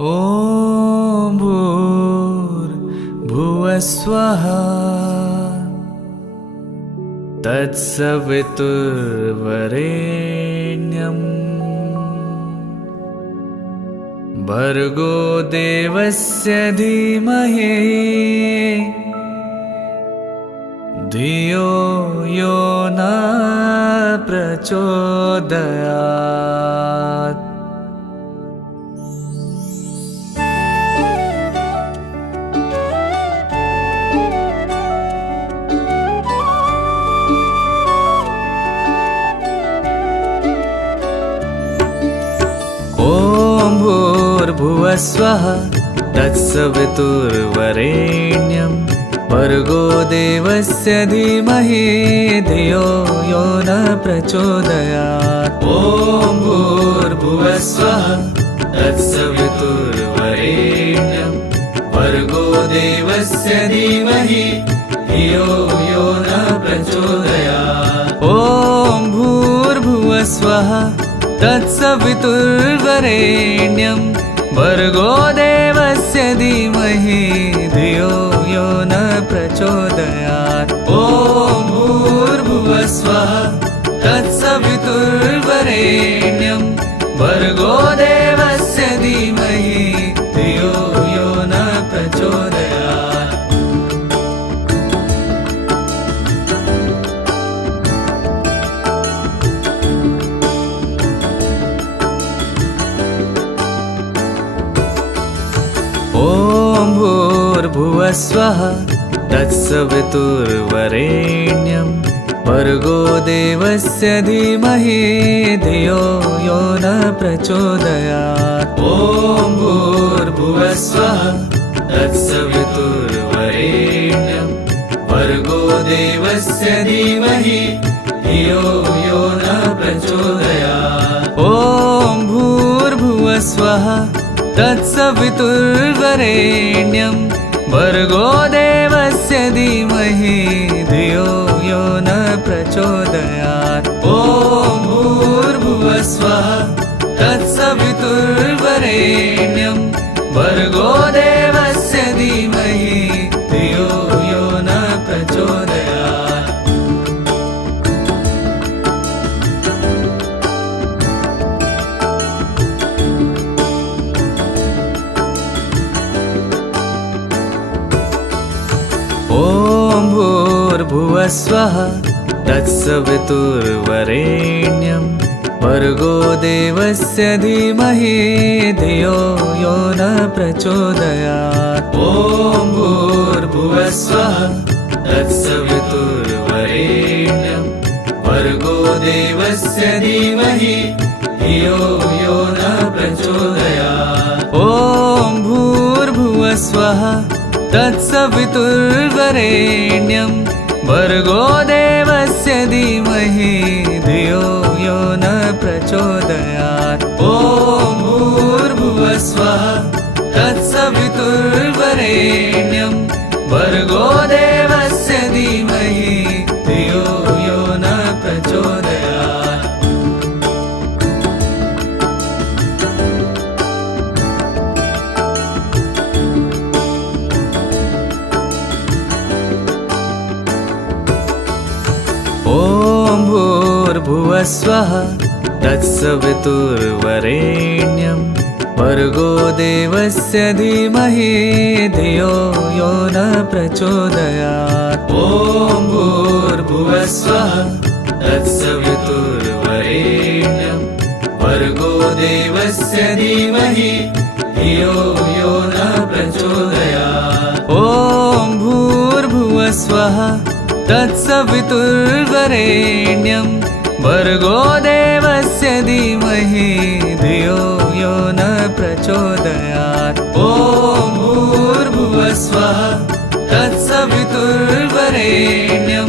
ॐ भूर्भुवस्वः तत्सवितुर्वरेण्यं भर्गो देवस्य धीमहि धियो यो न प्रचोदयात्। ॐ भूर्भुवस्वः तत्सवितुर्वरेण्यं भर्गो देवस्य धीमहि धियो यो न प्रचोदयात्। ॐ भूर्भुवस्वः तत्सवितुर्वरेण्यं भर्गो देवस्य धीमहि धियो यो न प्रचोदयात्। ॐ भूर्भुवस्वः तत्सवितुर्वरेण्यं भर्गो देवस्य धीमहि धियो यो न प्रचोदयात्। ॐ भूर्भुवस्वः तत्सवितुर्वरेण्यं भर्गो देवस्य धीमहि धियो यो न प्रचोदयात्। ॐ भूर्भुवस्वः तत्सवितुर्वरेण्यं भर्गो देवस्य धीमहि धियो यो न प्रचोदयात्। ॐ भूर्भुवस्वः तत्सवितुर्वरेण्यं भर्गो देवस्य धीमहि धियो यो न प्रचोदयात्। ॐ भूर्भुवस्वः तत्सवितुर्वरेण्यं भर्गो देवस्य धीमहि धियो यो न प्रचोदयात्। ॐ भूर्भुवस्वः तत्सवितुर्वरेण्यं भर्गो देवस्य धीमहि धियो यो न प्रचोदयात्। ॐ भूर्भुवस्वः तत्सवितुर्वरेण्यं भर्गो देवस्य धीमहि धियो यो न प्रचोदयात्। ॐ भूर्भुवस्वः तत्सवितुर्वरेण्यं भर्गो देवस्य धीमहि धियो यो न प्रचोदयात्। ॐ भूर्भुवस्वः तत्सवितुर्वरेण्यं भर्गो देवस्य धीमहि धियो यो न प्रचोदयात्। ॐ भूर्भुवस्वः तत्सवितुर्वरेण्यं भर्गो देवस्य धीमहि धियो यो न प्रचोदयात्। ॐ भूर्भुवस्वः तत्सवितुर्वरेण्यं भर्गो देवस्य धीमहि धियो यो न प्रचोदयात्। ॐ भूर्भुवस्वः तत्सवितुर्वरेण्यं भर्गो देवस्य धीमहि धियो यो न प्रचोदयात्। ॐ भूर्भुवस्वः तत्सवितुर्वरेण्यं भर्गो देवस्य धीमहि धियो यो न प्रचोदयात्। ॐ भूर्भुवस्वः तत्सवितुर्वरेण्यं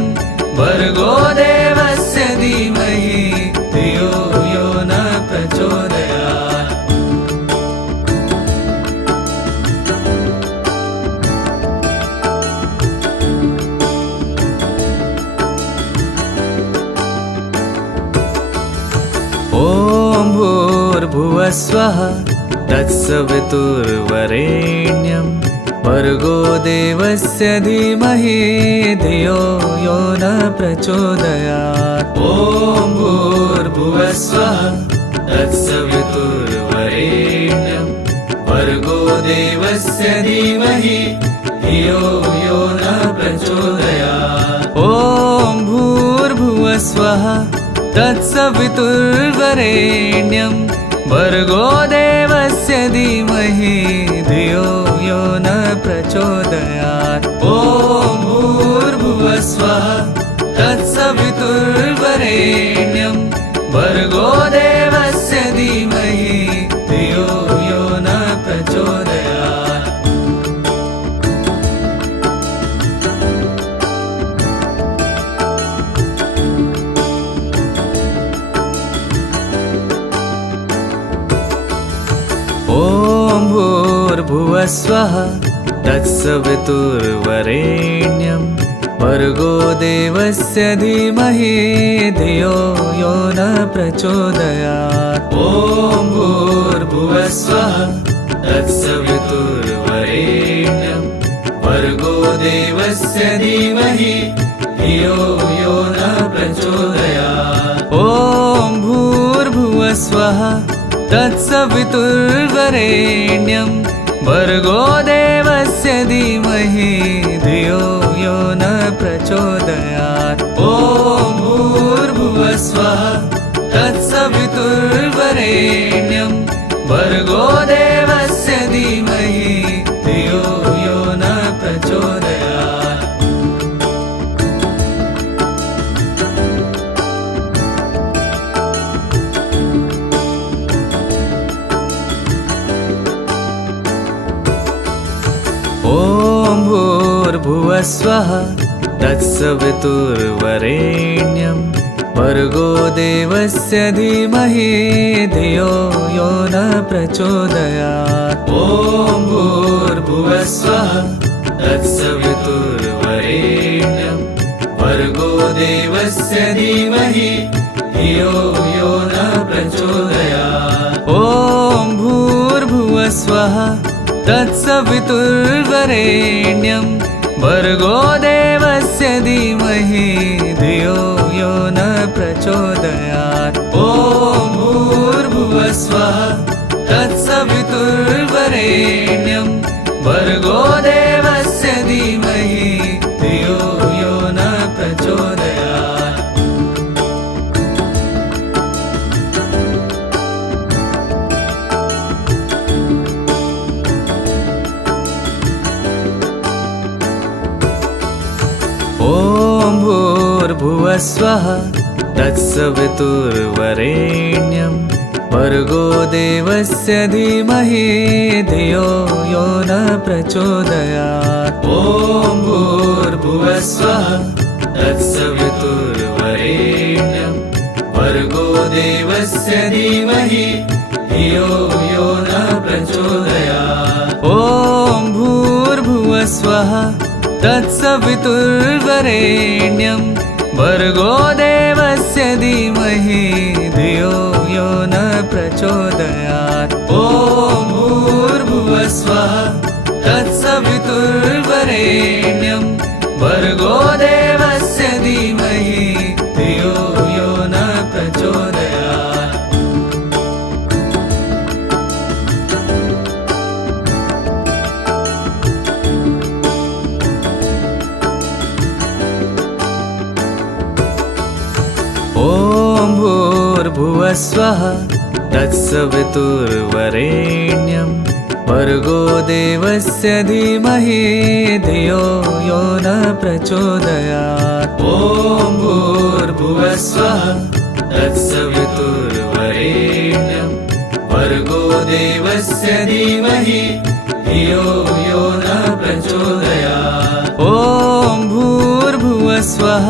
भर्गो देवस्य धीमहि धियो यो न प्रचोदयात्। ॐ भूर्भुवस्वः तत्सवितुर्वरेण्यं भर्गो देवस्य धीमहि धियो यो न प्रचोदयात्। ॐ भूर्भुवस्वः तत्सवितुर्वरेण्यं भर्गो देवस्य धीमहि धियो यो न प्रचोदयात्। ॐ भूर्भुवस्वः तत्सवितुर्वरेण्यं भर्गो देवस्य धीमहि धियो यो न प्रचोदयात्। ॐ भूर्भुवस्वः तत्सवितुर्वरेण्यं भर्गो देवस्य धीमहि धियो यो न प्रचोदयात्। ॐ भूर्भुवस्वः तत्सवितुर्वरेण्यं भर्गो देवस्य धीमहि धियो यो न प्रचोदयात्। ॐ भूर्भुवस्वः तत्सवितुर्वरेण्यं भर्गो देवस्य धीमहि धियो यो न प्रचोदयात्। ॐ भूर्भुवस्वः तत्सवितुर्वरेण्यं भर्गो देवस्य धीमहि धियो यो न प्रचोदयात्। ॐ भूर्भुवस्वः तत्सवितुर्वरेण्यं भर्गो देवस्य धीमहि धियो यो न प्रचोदयात्। ॐ भूर्भुवस्वः तत्सवितुर्वरेण्यं भर्गो देवस्य धीमहि धियो यो न प्रचोदयात्। ॐ भूर्भुवस्वः तत्सवितुर्वरेण्यं भर्गो देवस्य धीमहि धियो यो न प्रचोदयात्। ॐ भूर्भुवस्वः तत्सवितुर्वरेण्यं भर्गो देवस्य धीमहि धियो यो न प्रचोदयात्। ॐ भूर्भुवस्वः तत्सवितुर्वरेण्यं भर्गो देवस्य धीमहि धियो यो न प्रचोदयात्। ॐ भूर्भुवस्वः तत्सवितुर्वरेण्यं भर्गो देवस्य धीमहि धियो यो न प्रचोदयात्। ॐ भूर्भुवस्वः तत्सवितुर्वरेण्यं भर्गो देवस्य धीमहि धियो यो न प्रचोदयात्। ॐ भूर्भुवस्वः तत्सवितुर्वरेण्यं भर्गो देवस्य धीमहि धियो यो न प्रचोदयात्। ॐ भूर्भुवस्वः तत्सवितुर्वरेण्यं भर्गो देवस्य धीमहि धियो यो न प्रचोदयात्। ॐ भूर्भुवस्वः तत्सवितुर्वरेण्यं भर्गो देवस्य धीमहि धियो यो न प्रचोदयात्। ॐ भूर्भुवस्वः तत्सवितुर्वरेण्यं भर्गो देवस्य धीमहि धियो यो न प्रचोदयात्। ॐ भूर्भुवस्वः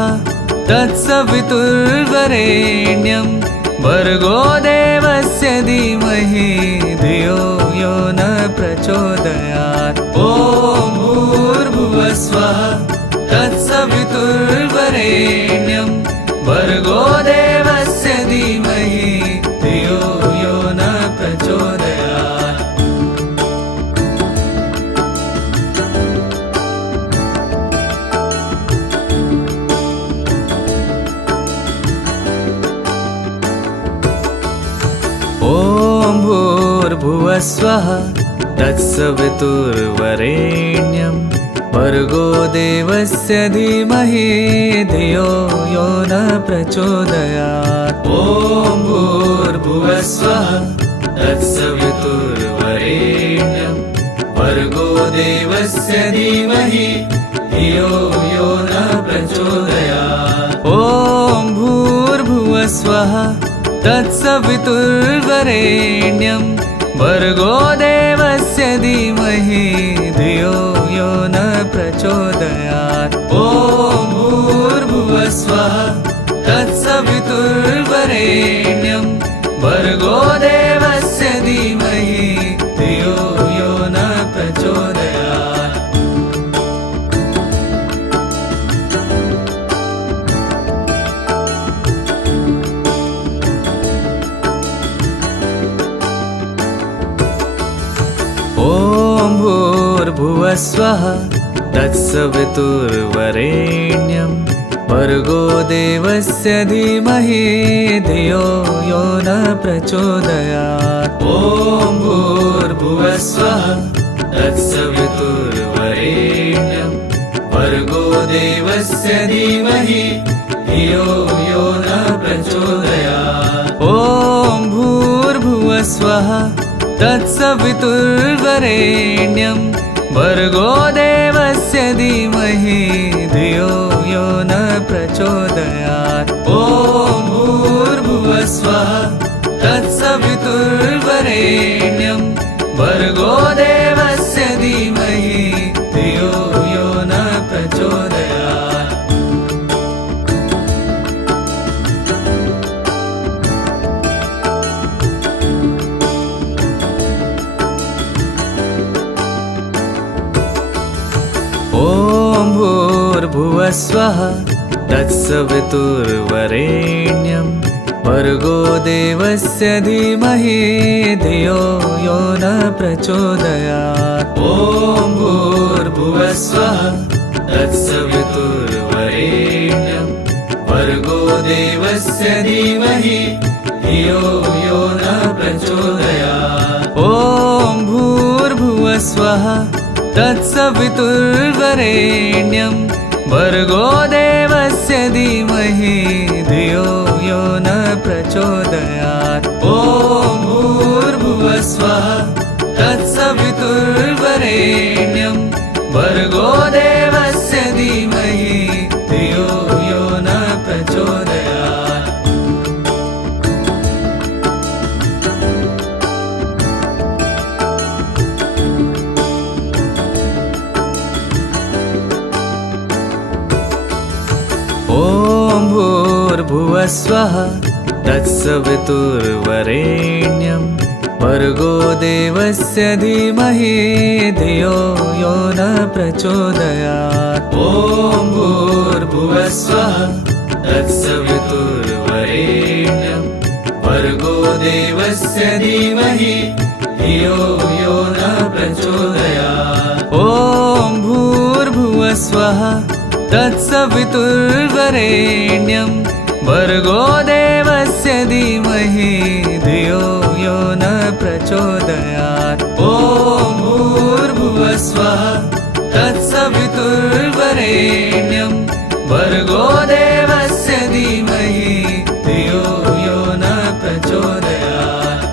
तत्सवितुर्वरेण्यं भर्गो देवस्य धीमहि धियो यो न प्रचोदयात्। ॐ भूर्भुवस्वः तत्सवितुर्वरेण्यं भर्गो देवस्य धीमहि धियो यो न प्रचोदयात्। भूर्भुवस्वः तत्सवितुर्वरेण्यं भर्गो देवस्य धीमहि धियो यो न प्रचोदयात्। ॐ भूर्भुवस्वः तत्सवितुर्वरेण्यं भर्गो देवस्य धीमहि धियो यो न प्रचोदयात्। ॐ भूर्भुवस्वः तत्सवितुर्वरेण्यं भर्गो देवस्य धीमहि धियो यो न प्रचोदयात्। ॐ भूर्भुवस्वः तत्सवितुर्वरेण्यं भर्गो देवस्य धीमहि धियो यो न प्रचोदयात्। ॐ भूर्भुवस्वः तत्सवितुर्वरेण्यं भर्गो देवस्य धीमहि धियो यो न प्रचोदयात्। ॐ भूर्भुवस्वः तत्सवितुर्वरेण्यं भर्गो देवस्य धीमहि धियो यो न प्रचोदयात्। ॐ भूर्भुवस्वः तत्सवितुर्वरेण्यं भर्गो देवस्य धीमहि धियो यो न प्रचोदयात्। ॐ भूर्भुवस्वः तत्सवितुर्वरेण्यं भर्गो देवस्य धीमहि धियो यो न प्रचोदयात्। ॐ भूर्भुवस्वः तत्सवितुर्वरेण्यं भर्गो देवस्य धीमहि धियो यो न प्रचोदयात्। ॐ भूर्भुवस्वः तत्सवितुर्वरेण्यं भर्गो देवस्य धीमहि धियो यो न प्रचोदयात्। ॐ भूर्भुवस्वः तत्सवितुर्वरेण्यं भर्गो देवस्य धीमहि धियो यो न प्रचोदयात्। ॐ भूर्भुवस्वः तत्सवितुर्वरेण्यं भर्गो देवस्य धीमहि धियो यो न प्रचोदयात्। ॐ भूर्भुवस्वः तत्सवितुर्वरेण्यं भर्गो देवस्य धीमहि धियो यो न प्रचोदयात्। ॐ भूर्भुवस्वः तत्सवितुर्वरेण्यं भर्गो देवस्य धीमहि धियो यो न प्रचोदयात्। ॐ भूर्भुवस्वः तत्सवितुर्वरेण्यं भर्गो देवस्य धीमहि धियो यो न प्रचोदयात्। ॐ भूर्भुवस्वः तत्सवितुर्वरेण्यं भर्गो देवस्य धीमहि धियो यो न प्रचोदयात्।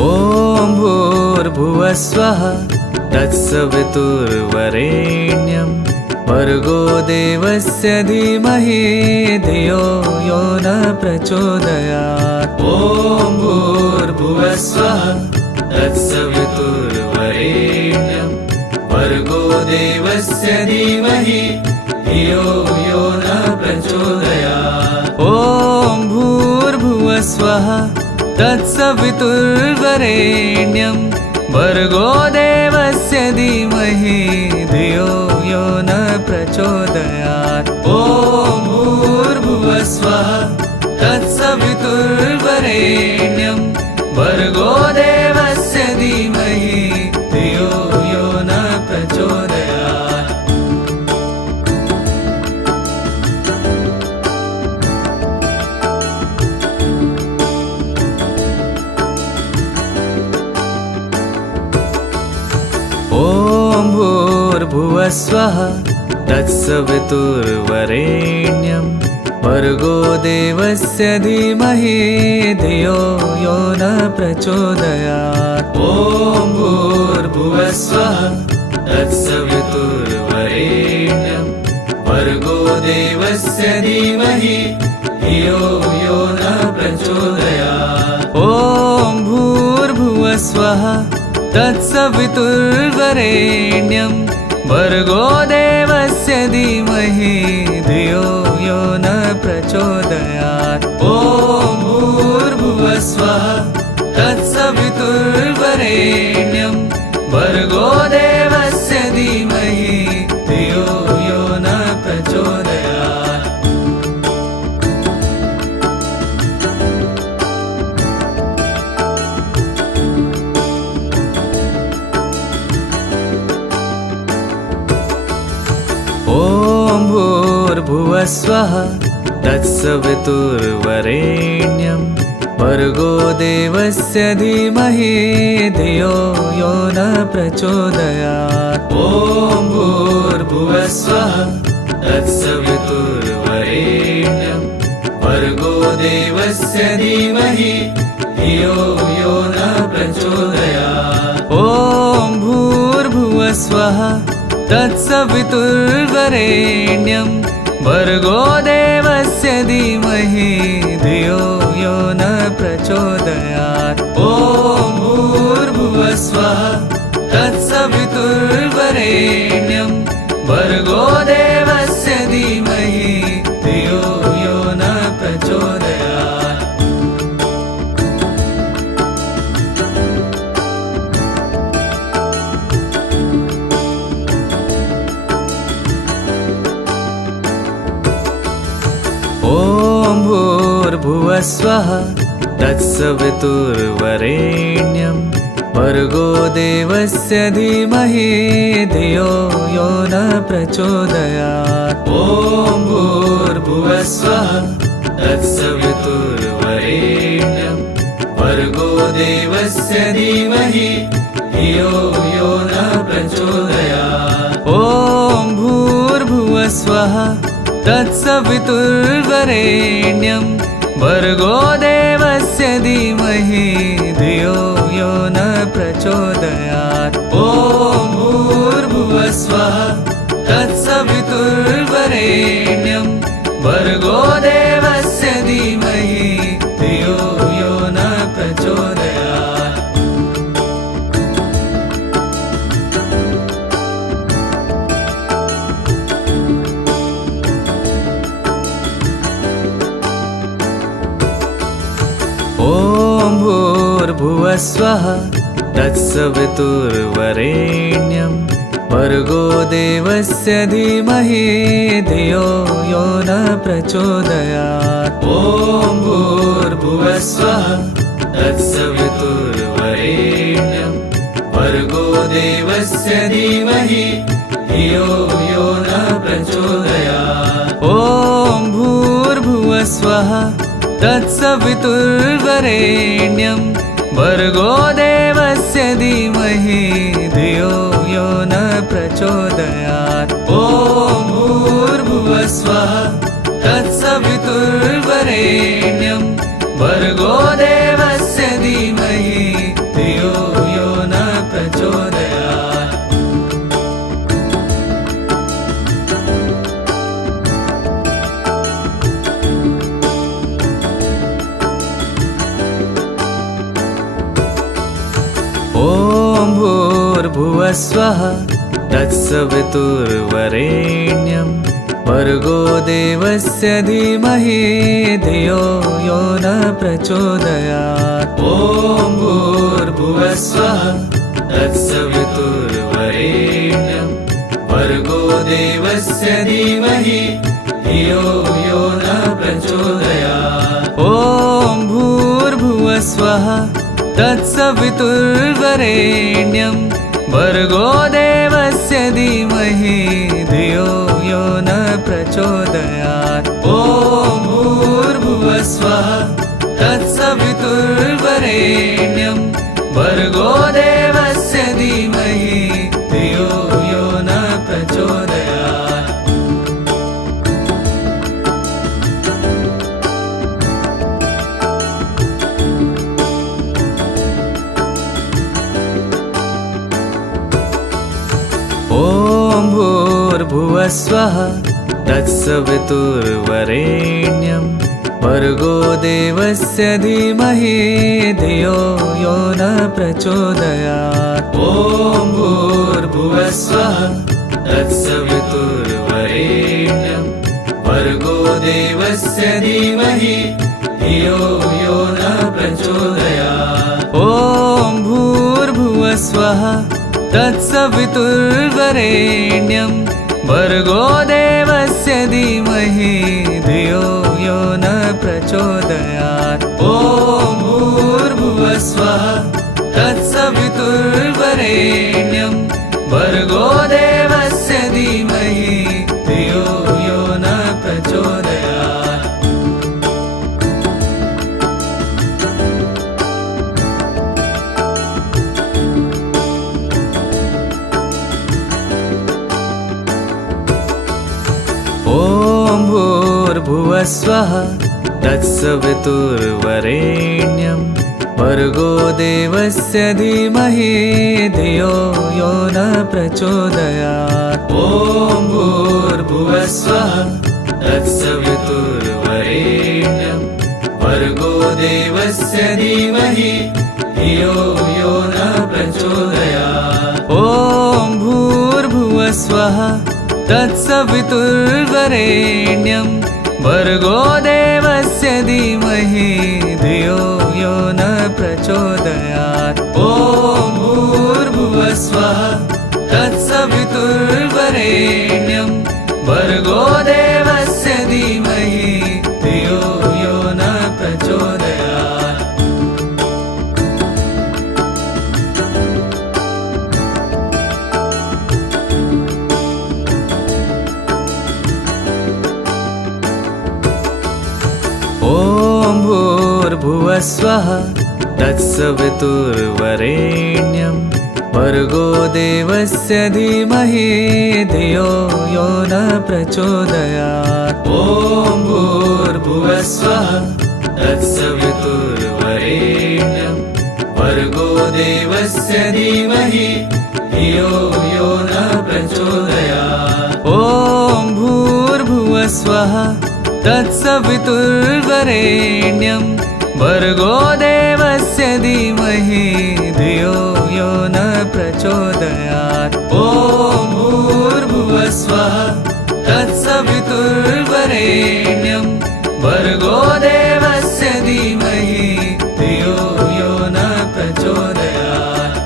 ॐ भूर्भुवस्वः तत्सवितुर्वरेण्यं भर्गो देवस्य धीमहि धियो यो न प्रचोदयात्। ॐ भूर्भुवस्वः तत्सवितुर्वरेण्यं भर्गो देवस्य धीमहि धियो यो न प्रचोदयात्। ॐ भूर्भुवस्वः तत्सवितुर्वरेण्यं भर्गो देवस्य धीमहि धियो यो न प्रचोदयात्। ॐ भूर्भुवस्वः तत्सवितुर्वरेण्यं भर्गो देवस्य धीमहि धियो यो न प्रचोदयात्। भूर्भुवस्वः तत्सवितुर्वरेण्यं भर्गो देवस्य धीमहि धियो यो न प्रचोदयात्। ॐ भूर्भुवस्वः तत्सवितुर्वरेण्यं भर्गो देवस्य धीमहि धियो यो न प्रचोदयात्। ॐ भूर्भुवस्वः तत्सवितुर्वरेण्यं भर्गो देवस्य धीमहि धियो यो न प्रचोदयात्। ॐ भूर्भुवस्वः तत्सवितुर्वरेण्यं भर्गो देवस्य धीमहि धियो यो न प्रचोदयात्। ॐ भूर्भुवस्वः तत्सवितुर्वरेण्यं भर्गो देवस्य धीमहि धियो यो न प्रचोदयात्। ॐ भूर्भुवस्वः तत्सवितुर्वरेण्यं भर्गो देवस्य धीमहि धियो यो न प्रचोदयात्। ॐ भूर्भुवस्वः तत्सवितुर्वरेण्यं भर्गो देवस्य धीमहि धियो यो न प्रचोदयात्। ॐ भूर्भुवस्वः तत्सवितुर्वरेण्यं भर्गो देवस्य धीमहि धियो यो न प्रचोदयात्। ॐ भूर्भुवस्वः तत्सवितुर्वरेण्यं भर्गो देवस्य धीमहि धियो यो न प्रचोदयात्। ॐ भूर्भुवस्वः तत्सवितुर्वरेण्यं भर्गो देवस्य धीमहि धियो यो न प्रचोदयात्। ॐ भूर्भुवस्वः तत्सवितुर्वरेण्यं भर्गो देवस्य धीमहि धियो यो न प्रचोदयात्। ॐ भूर्भुवस्वः तत्सवितुर्वरेण्यं भर्गो देवस्य धीमहि धियो यो न प्रचोदयात्। ॐ भूर्भुवस्वः तत्सवितुर्वरेण्यं भर्गो देवस्य धीमहि धियो यो न प्रचोदयात्। ॐ भूर्भुवस्वः तत्सवितुर्वरेण्यं भर्गो देवस्य धीमहि धियो यो न प्रचोदयात्। ॐ भूर्भुवस्वः तत्सवितुर्वरेण्यं भर्गो देवस्य धीमहि धियो यो न प्रचोदयात्। ॐ भूर्भुवस्वः तत्सवितुर्वरेण्यं भर्गो देवस्य धीमहि धियो यो न प्रचोदयात्। ॐ भूर्भुवस्वः तत्सवितुर्वरेण्यं भर्गो देवस्य धीमहि धियो यो न प्रचोदयात्। ॐ भूर्भुवस्वः तत्सवितुर्वरेण्यं भर्गो देवस्य धीमहि धियो यो न प्रचोदयात्। ॐ भूर्भुवस्वः तत्सवितुर्वरेण्यं भर्गो देवस्य धीमहि धियो यो न प्रचोदयात्। ॐ भूर्भुवस्वः तत्सवितुर्वरेण्यं भर्गो देवस्य धीमहि धियो यो न प्रचोदयात्। भूर्भुवस्वः तत्सवितुर्वरेण्यं भर्गो देवस्य धीमहि धियो यो न प्रचोदयात्। ॐ भूर्भुवस्वः तत्सवितुर्वरेण्यं भर्गो देवस्य धीमहि धियो यो न प्रचोदयात्। ॐ भूर्भुवस्वः तत्सवितुर्वरेण्यं भर्गो देवस्य धीमहि धियो यो न प्रचोदयात्। ॐ भूर्भुवस्वः तत्सवितुर्वरेण्यं भर्गो देवस्य धीमहि धियो यो न प्रचोदयात्। ॐ भूर्भुवस्वः तत्सवितुर्वरेण्यं भर्गो देवस्य धीमहि धियो यो न प्रचोदयात्। ॐ भूर्भुवस्वः तत्सवितुर्वरेण्यं भर्गो देवस्य धीमहि धियो यो न प्रचोदयात्। ॐ भूर्भुवस्वः तत्सवितुर्वरेण्यं भर्गो देवस्य धीमहि धियो यो न प्रचोदयात्। ॐ भूर्भुवस्वः तत्सवितुर्वरेण्यं भर्गो देवस्य धीमहि धियो यो न प्रचोदयात्। ॐ भूर्भुवस्वः तत्सवितुर्वरेण्यं भर्गो देवस्य धीमहि धियो यो न प्रचोदयात्। ॐ भूर्भुवस्वः तत्सवितुर्वरेण्यं भर्गो देवस्य धीमहि धियो यो न प्रचोदयात्। ॐ भूर्भुवस्वः तत्सवितुर्वरेण्यं भर्गो देवस्य धीमहि धियो यो न प्रचोदयात्। ॐ भूर्भुवस्वः तत्सवितुर्वरेण्यं भर्गो देवस्य धीमहि धियो यो न प्रचोदयात्।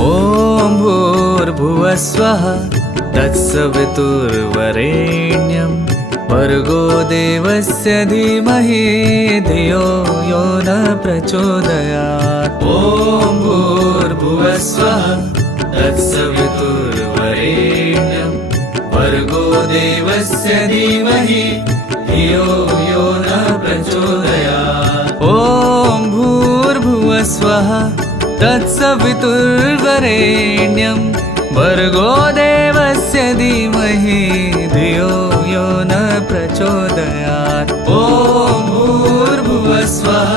ॐ भूर्भुवस्वः तत्सवितुर्वरेण्यं भर्गो देवस्य धीमहि धियो यो न प्रचोदयात्। ॐ भूर्भुवस्वः तत्सवितुर्वरेण्यं भर्गो देवस्य धीमहि धियो यो न प्रचोदयात्। ॐ भूर्भुवस्वः तत्सवितुर्वरेण्यं भर्गो देवस्य धीमहि धियो यो न प्रचोदयात्। ॐ भूर्भुवस्वः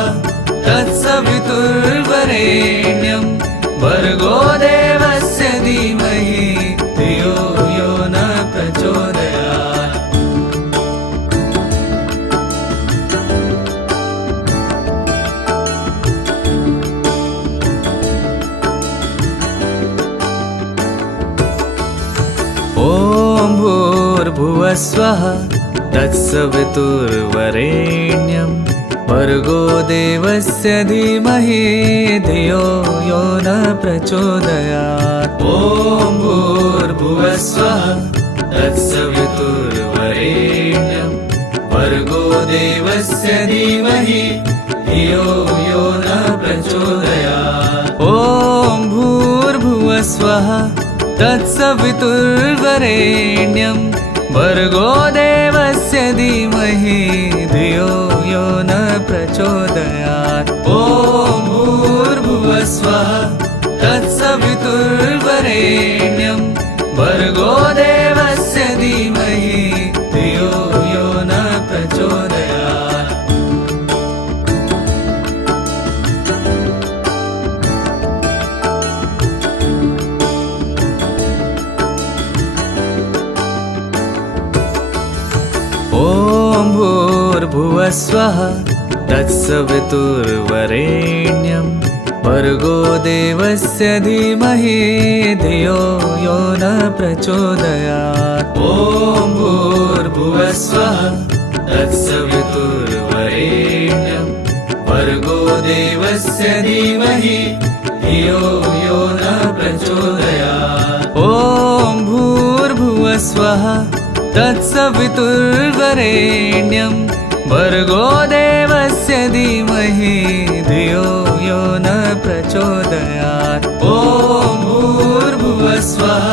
तत्सवितुर्वरेण्यं भर्गो देवस्य धीमहि धियो यो न प्रचोदयात्। ॐ भूर्भुवस्वः तत्सवितुर्वरेण्यं भर्गो देवस्य धीमहि धियो यो न प्रचोदयात्। ॐ भूर्भुवस्वः तत्सवितुर्वरेण्यं भर्गो देवस्य धीमहि धियो यो न प्रचोदयात्। ॐ भूर्भुवस्वः तत्सवितुर्वरेण्यं भर्गो देवस्य धीमहि धियो यो न प्रचोदयात्। ॐ भूर्भुवस्वः तत्सवितुर्वरेण्यं भर्गो देवस्य धीमहि धियो यो न भूर्भुवस्वः तत्सवितुर्वरेण्यं भर्गो देवस्य धीमहि धियो यो न प्रचोदयात्। ॐ भूर्भुवस्वः तत्सवितुर्वरेण्यं भर्गो देवस्य धीमहि धियो यो न प्रचोदयात्। ॐ भूर्भुवस्वः तत्सवितुर्वरेण्यं भर्गो देवस्य धीमहि धियो यो न प्रचोदयात्। ॐ भूर्भुवस्वः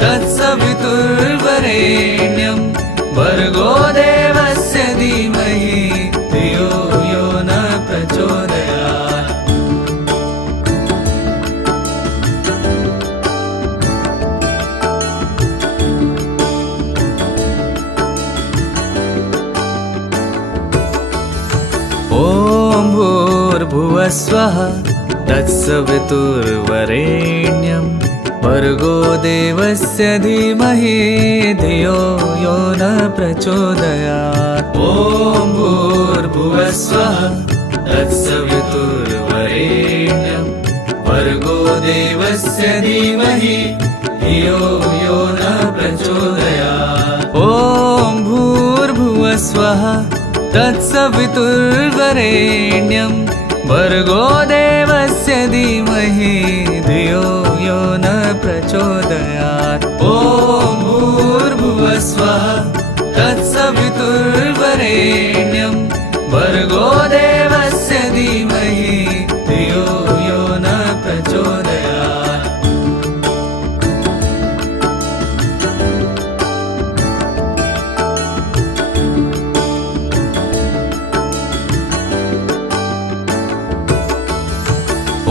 तत्सवितुर्वरेण्यं भर्गो देवस्य धीमहि धियो यो न प्रचोदयात्। ॐ भूर्भुवस्वः तत्सवितुर्वरेण्यं भर्गो देवस्य धीमहि धियो यो न प्रचोदयात्। ॐ भूर्भुवस्वः तत्सवितुर्वरेण्यं भर्गो देवस्य धीमहि धियो यो न प्रचोदयात्। ॐ भूर्भुवस्वः तत्सवितुर्वरेण्यं भर्गो देवस्य धीमहि धियो यो न प्रचोदयात्। ॐ भूर्भुवस्वः तत्सवितुर्वरेण्यं भर्गो देवस्य धीमहि धियो यो न प्रचोदयात्।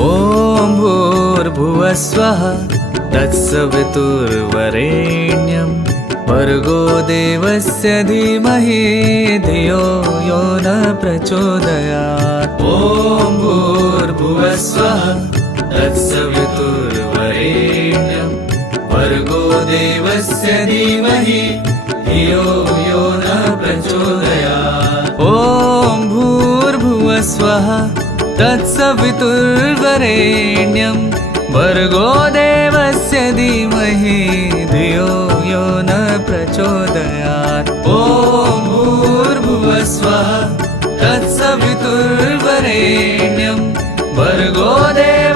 ॐ भूर्भुवस्वः तत्सवितुर्वरेण्यं भर्गो देवस्य धीमहि धियो यो न प्रचोदयात्। ॐ भूर्भुवस्वः तत्सवितुर्वरेण्यं भर्गो देवस्य धीमहि धियो यो न प्रचोदयात्। ॐ भूर्भुवस्वः तत्सवितुर्वरेण्यं भर्गो देवस्य धीमहि धियो यो न प्रचोदयात्। ॐ भूर्भुवस्वः तत्सवितुर्वरेण्यं भर्गो देवस्य